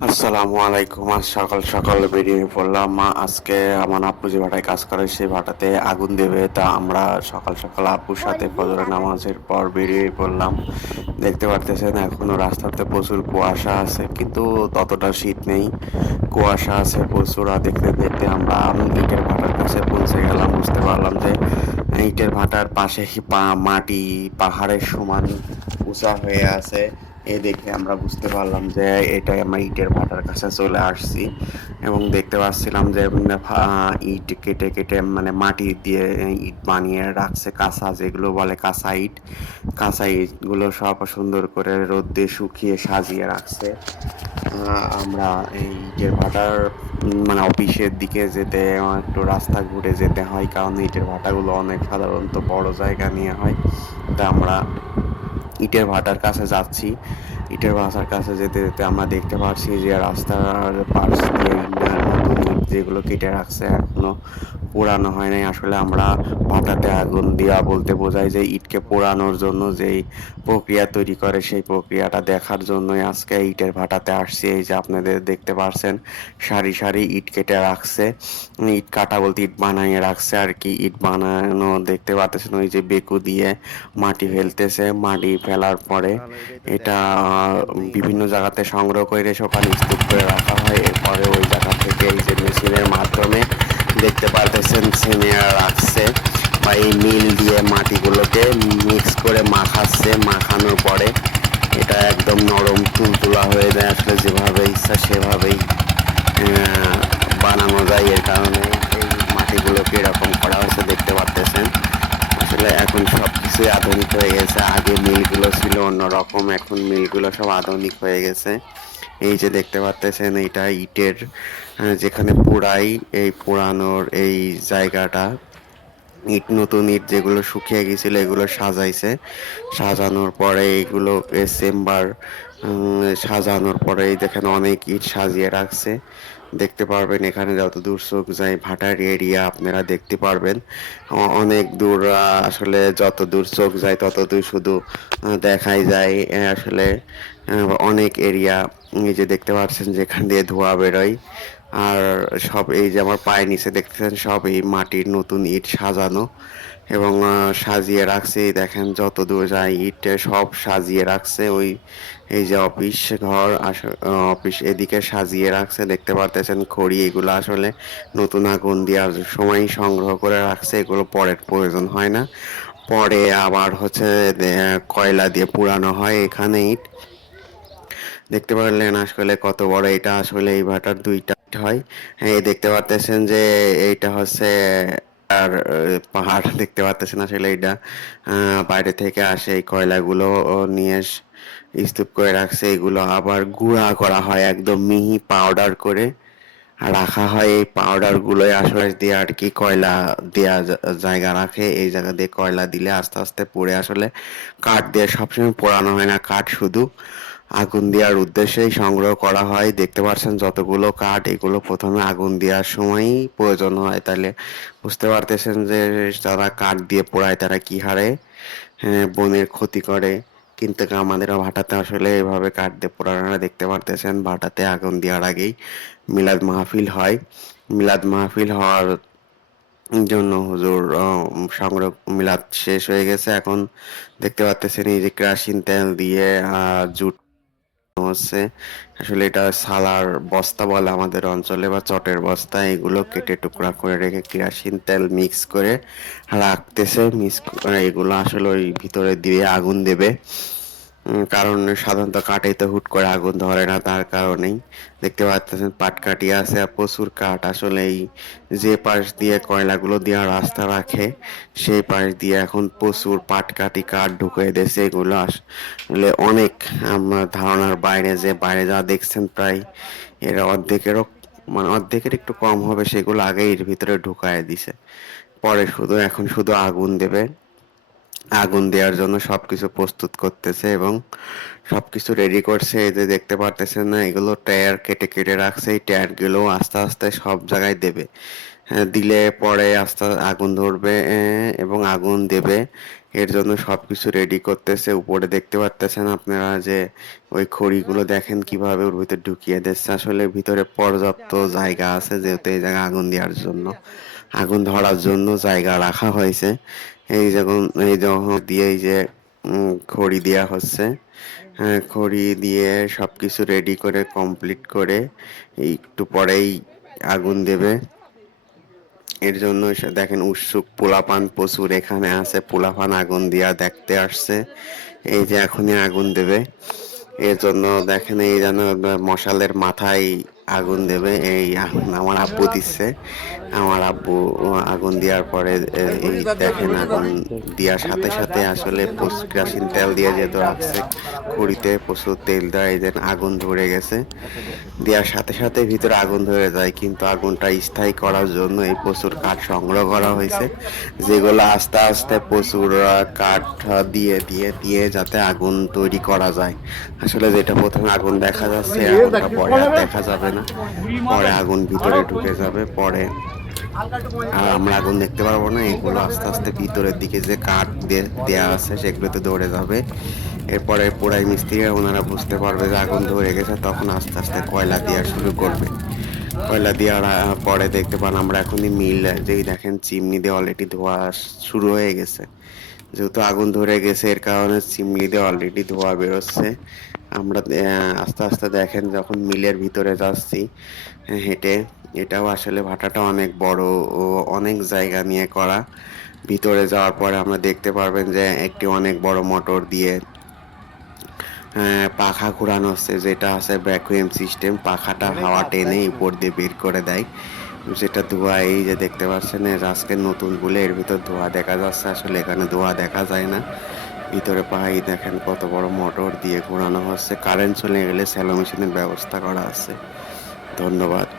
আসসালামু আলাইকুম আজ সকাল সকাল বেরিয়ে পড়লাম। মা আজকে আমার আব্বু যে ভাটায় কাজ করে সেই ভাটাতে আগুন দেবে। তা আমরা সকাল সকাল আব্বুর সাথে ফজরের নামাজের পর বেরিয়ে পড়লাম। দেখতে পারতেছেন এখনও রাস্তাতে প্রচুর কুয়াশা আছে কিন্তু ততটা শীত নেই। কুয়াশা আছে প্রচুর আর দেখতে দেখতে আমরা ইটের ভাটার কাছে পৌঁছে গেলাম বুঝতে পারলাম যে ইটের ভাটার পাশে পা- মাটি পাহাড়ের সমান উঁচা হয়ে আছে। এ দেখে আমরা বুঝতে পারলাম যে এটাই আমরা ইটের ভাটার কাছে চলে আসছি এবং দেখতে পাচ্ছিলাম যে ইট কেটে কেটে মানে মাটি দিয়ে ইট বানিয়ে রাখছে কাঁচা যেগুলো বলে কাঁচা ইট। কাঁচা ইটগুলো সব সুন্দর করে রোদ শুকিয়ে সাজিয়ে রাখছে। আমরা এই ইটের ভাটার মানে অফিসের দিকে যেতে, একটু রাস্তা ঘুরে যেতে হয়, কারণ ইটের ভাটাগুলো অনেক সাধারণত বড় জায়গা নিয়ে হয়। তা আমরা ইটের ভাটার কাছে যাচ্ছি। ইটের ভাটার কাছে যেতে যেতে আমরা দেখতে পাচ্ছি যে রাস্তার পাশ দিয়ে যেগুলো কেটে রাখছে এখনও পোড়ানো হয় নাই। আসলে আমরা ভাটাতে আগুন দেওয়া বলতে বোঝায় যে ইটকে পোড়ানোর জন্য যেই প্রক্রিয়া তৈরি করে, সেই প্রক্রিয়াটা দেখার জন্যই আজকে ইটের ভাটাতে আসছি। এই যে আপনাদের দেখতে পারছেন, সারি সারি ইট কেটে রাখছে। ইট কাটা বলতে ইট বানাইয়ে রাখছে আর কি। ইট বানানো দেখতে পাচ্ছেন, ওই যে বেকু দিয়ে মাটি ফেলতেছে। মাটি ফেলার পরে এটা বিভিন্ন জায়গাতে সংগ্রহ করে সকালে স্তূপ করে রাখা হয়। এরপরে ওই জায়গা থেকে এই যে মেশিনের মাধ্যমে দেখতে পারতেছেন ছেনে রাখছে বা এই মিল দিয়ে মাটিগুলোকে মিক্স করে মাখাচ্ছে, মাখানোর পরে এটা একদম নরম তুলতুলা হয়ে যায় আসলে যেভাবে ইচ্ছা সেভাবেই বানানো যায় এর কারণে এই মাটিগুলোকে এরকম করা হয়েছে দেখতে পারতেছেন। আসলে এখন সব কিছুই আধুনিক হয়ে গেছে। আগে মিলগুলো ছিল অন্যরকম, এখন মিলগুলো সব আধুনিক হয়ে গেছে। এই যে দেখতে পাচ্ছেন এটা ইটের যেখানে পোড়াই এই পোড়ানোর এই জায়গাটা। ইট, নতুন ইট যেগুলো শুকিয়ে গেছিল, এগুলো সাজাইছে। সাজানোর পরে এগুলো চেম্বার সাজানোর পরে দেখেন অনেক ইট সাজিয়ে রাখছে। দেখতে পারবেন, এখানে যত দূর চোখ যায়, ভাটার এরিয়া আপনারা দেখতে পারবেন। অনেক দূর আসলে যত দূর চোখ যায় তত দূর শুধু দেখাই যায় আসলে অনেক এরিয়া এই যে দেখতে পাচ্ছেন, যেখান দিয়ে ধোঁয়া বেরোয়। আর সব এই যে আমার পায়ের নিচে দেখতেছেন, সব এই মাটির নতুন ইট সাজানো। এবং সাজিয়ে রাখছে। দেখেন যত দূর যায় ইট সব সাজিয়ে রাখছে। ওই, এই যে অফিস ঘর অফিস এদিকে সাজিয়ে রাখছে। দেখতে পারতেছেন খড়ি, এগুলো আসলে নতুন আগুন দেওয়ার সময় সংগ্রহ করে রাখছে। এগুলো পরের প্রয়োজন হয় না। পরে আবার হচ্ছে কয়লা দিয়ে পুরানো হয় এখানে ইট। দেখতে পারলেন আসলে কত বড় এটা। আসলে এই ভাটার দুইটা ইট হয়। এই দেখতে পারতেছেন যে, এইটা হচ্ছে আর পাহাড় দেখতে পারতেছেন আসলে এটা। বাইরে থেকে আসে এই কয়লাগুলো নিয়ে স্তূপ করে রাখছে এগুলো। আবার গুঁড়া করা হয় একদম মিহি পাউডার করে। রাখা হয় এই পাউডার গুলোই আসলে দিয়ে আর কি কয়লা জা- জায়গা রাখে। এই জায়গা দিয়ে কয়লা দিলে আস্তে আস্তে পড়ে আসলে কাঠ দিয়ে সবসময় পোড়ানো হয় না, কাঠ শুধু। আগুন দেওয়ার উদ্দেশ্যেই সংগ্রহ করা হয়। দেখতে পাচ্ছেন যতগুলো কাঠ এগুলো প্রথমে আগুন দেওয়ার সময়ই প্রয়োজন হয়। তাহলে বুঝতে পারতেছেন যে যারা কাঠ দিয়ে পোড়ায় তারা কি হারে? হ্যাঁ, বনের ক্ষতি করে। কিন্তু আমাদের ভাটাতে আসলে এভাবে কাঠ দিয়ে পোড়ানোরা দেখতে পারতেছেন ভাটাতে আগুন দেওয়ার আগেই মিলাদ মাহফিল হয়। মিলাদ মাহফিল হওয়ার জন্য হুজুর সংগ্রহ মিলাদ শেষ হয়ে গেছে। এখন দেখতে পাচ্তেছেন এই যে কেরোসিন তেল দিয়ে জুট হচ্ছে। আসলে এটা সালার বস্তা বলে আমাদের অঞ্চলে বা চটের বস্তা, এগুলো কেটে টুকরা করে রেখে কেরাসিন তেল মিক্স করে রাখতেছে। মিক্স এগুলো আসলে ওই ভিতরে দিয়ে আগুন দেবে। কারণ সাধারণত কাঠে তো হুট করে আগুন ধরে না, তার কারণেই। দেখতে পাচ্ছেন পাট পাটকাঠি আছে প্রচুর কাঠ। আসলে এই যে পাশ দিয়ে কয়লাগুলো দেওয়া রাস্তা রাখে, সেই পাশ দিয়ে এখন প্রচুর পাটকাঠি কাঠ ঢুকিয়ে দিয়েছে। এগুলো আসলে অনেক আমার ধারণার বাইরে যে বাইরে যা দেখছেন প্রায় এর অর্ধেকেরও মানে অর্ধেকের একটু কম হবে, সেগুলো আগেই এর ভিতরে ঢুকায় দিছে। পরে শুধু, এখন শুধু আগুন দেবে। আগুন দেওয়ার জন্য সবকিছু প্রস্তুত করতেছে এবং সবকিছু রেডি করছে। এই যে দেখতে পারতেছেন না এগুলো টায়ার কেটে কেটে রাখছে। এই টায়ারগুলো আস্তে আস্তে সব জায়গায় দেবে। হ্যাঁ, দিলে পরে আস্তে আগুন ধরবে এবং আগুন দেবে। এর জন্য সব কিছু রেডি করতেছে। উপরে দেখতে পারতেছেন আপনারা যে ওই খড়িগুলো দেখেন কীভাবে ওর ভিতরে ঢুকিয়ে দিচ্ছে। আসলে ভিতরে পর্যাপ্ত জায়গা আছে যেহেতু এই জায়গায় আগুন দেওয়ার জন্য। আগুন ধরার জন্য জায়গা রাখা হয়েছে। এই যখন এই যখন দিয়ে এই যে খড়ি দেওয়া হচ্ছে। হ্যাঁ, খড়ি দিয়ে সব কিছু রেডি করে কমপ্লিট করে একটু পরেই আগুন দেবে। এর জন্য দেখেন উৎসুক পোলাপান প্রচুর এখানে আছে পোলাপান আগুন দিয়া দেখতে আসছে। এই যে এখনই আগুন দেবে। এর জন্য দেখেন এই যেন মশালের মাথায় আগুন দেবে, এই আমার আব্বু দিচ্ছে আমার আব্বু আগুন দেওয়ার পরে এই দেখেন আগুন দেওয়ার সাথে সাথে আসলে কেরোসিন তেল দিয়ে যেহেতু রাখছে, খড়িতে প্রচুর তেল দেওয়া এই আগুন ধরে গেছে। দেওয়ার সাথে সাথে ভিতরে আগুন ধরে যায়, কিন্তু আগুনটা স্থায়ী করার জন্য এই প্রচুর কাঠ সংগ্রহ করা হয়েছে, যেগুলো আস্তে আস্তে প্রচুর কাঠ দিয়ে দিয়ে দিয়ে যাতে আগুন তৈরি করা যায়। আসলে যেটা প্রথমে আগুন দেখা যাচ্ছে আগুনটা পরে দেখা যাবে না। পরে আগুন ভিতরে ঢুকে যাবে, পরে আর আমরা আগুন দেখতে পারব না, এগুলো আস্তে আস্তে ভিতরের দিকে যে কাঠ দে- দেয়া আছে সেগুলোতে দৌড়ে যাবে। এরপরে পোড়াই মিস্ত্রিরা ওনারা বুঝতে পারবে যে আগুন ধরে গেছে, তখন আস্তে আস্তে কয়লা দেওয়া শুরু করবে। কয়লা দেওয়ার পরে দেখতে পান আমরা এখনই মিল, যেই দেখেন চিমনি দিয়ে অলরেডি ধোয়া শুরু হয়ে গেছে। যেহেতু আগুন ধরে গেছে, এর কারণে চিমনি দিয়ে অলরেডি ধোয়া বেরোচ্ছে। আমরা আস্তে আস্তে দেখেন যখন মিলের ভিতরে যাচ্ছি হেঁটে এটাও আসলে ভাটাটা অনেক বড় ও অনেক জায়গা নিয়ে করা। ভিতরে যাওয়ার পরে আমরা দেখতে পারবেন যে একটি অনেক বড় মোটর দিয়ে পাখা ঘোরানো হচ্ছে যেটা আছে ভ্যাকুয়াম সিস্টেম পাখাটা হাওয়া টেনে উপর দিয়ে বের করে দেয়। যেটা ধোঁয়া এই যে দেখতে পাচ্ছেন আজকে নতুন বলে এর ভিতর ধোঁয়া দেখা যাচ্ছে আসলে এখানে ধোঁয়া দেখা যায় না। ভিতরে পাই, দেখেন কত বড় মোটর দিয়ে ঘোরানো হচ্ছে। কারেন্ট চলে গেলে স্যালো মেশিনের ব্যবস্থা করা আছে। ধন্যবাদ।